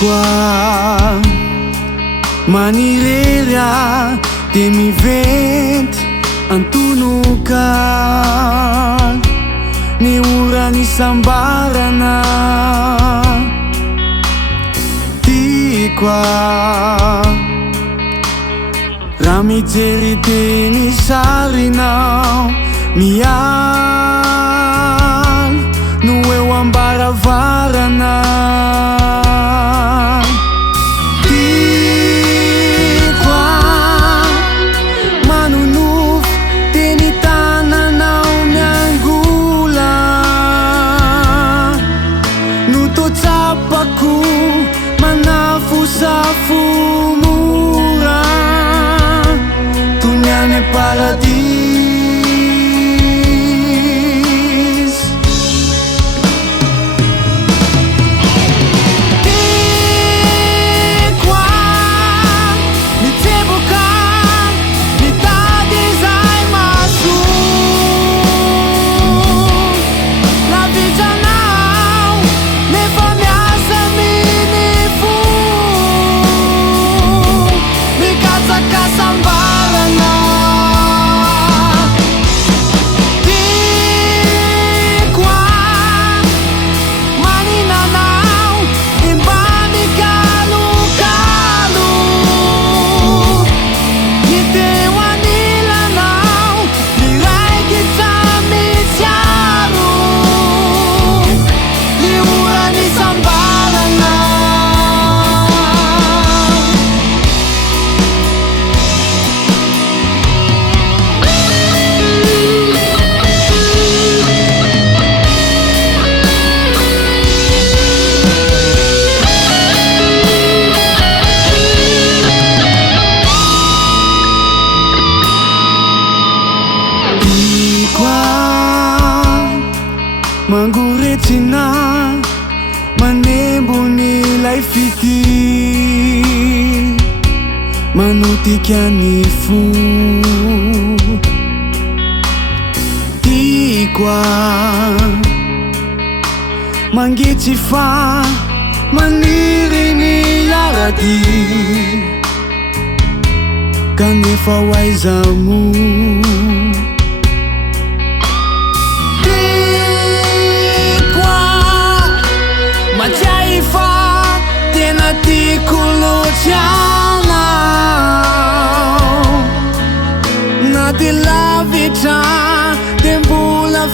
Qua manirerea de mi vent antunukan ni ura ni sambarana di qua rami jeri ni sarinau mial nuwe wambaravarana aku manafusafu mura tunyane paradis e qua mi tebukan mi tadizai masu la vita now me famia kasambarana di qua manina now imbani kalu kalu nite wanila now lirai kita mitiaru liura ni sambarana Manguretina manembo nilay fity manutiky ny fo tikwa mangitsy fa maniry ny arady kanefa waizamo Majaifa tena tiako loatranao na dia lavitra dia mbola